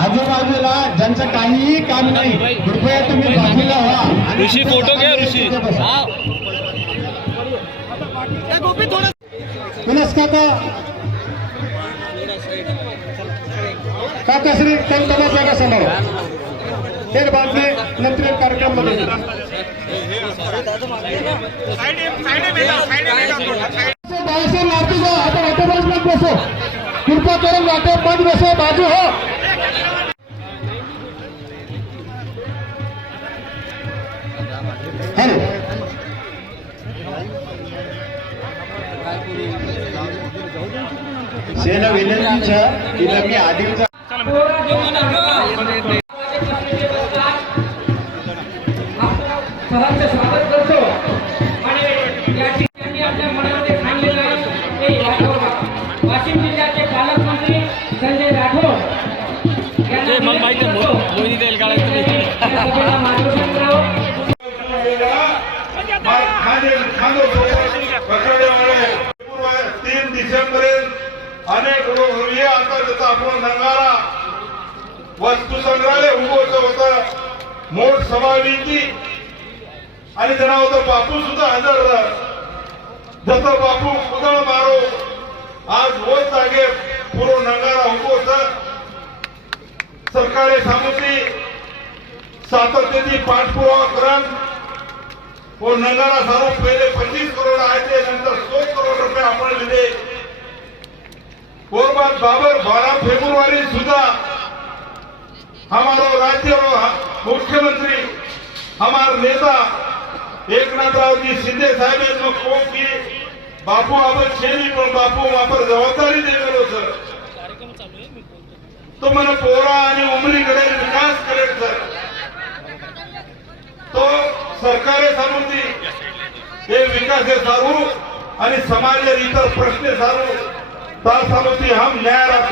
आजूबाजूला ज्यांचं काहीही काम नाही कृपया तुम्ही बाजूला व्हा। ऋषी फोटो घ्या ऋषी। काका श्री तमा जागा समोर एक बाद में नंतर कार्यक्रम मध्ये बाळासाहेब लाटू जा आता वाटेवरच मत बसो कृपा करून वाटे मत बसो बाजू हो। हॅलो सेना विनंतीच्या तिला मी आदिलचा स्वागत करतो आणि या ठिकाणी आपल्या मनामध्ये सांगलेलं आहे ते वाशिम जिल्ह्याचे पालकमंत्री संजय राठोड तीन डिसेंबर अनेक लोक आता त्याचा आपण नंगारा वस्तू संग्रहालय उभं होतं मोठ सभाविधी आणि त्यांना होतं बापू सुद्धा हजर जसं बापू कुदळ मारो आज होत जागे पूर्व नंगारा उभं सरकारी समिती सातत्याची पाठपुरावा करण वो नंगारा सारू पहले 25 करोड़ आए थे नंतर 100 करोड़ रुपए आपण दिले। और बात बाबर 12 फेब्रुवारी सुधा हमारा राज्य मुख्यमंत्री हमारा नेता एकनाथराव जी शिंदे साहेब ने को की बापू अब छेली पण बापू वहां पर जबाबदारी दे गेलो सर तो मैंने पोरा आणि उमरीकडे विकास करेल सर तो सरकारी समिती हे विकास सारू आणि समाज इतर प्रश्न सारू ता समिती हम न्याय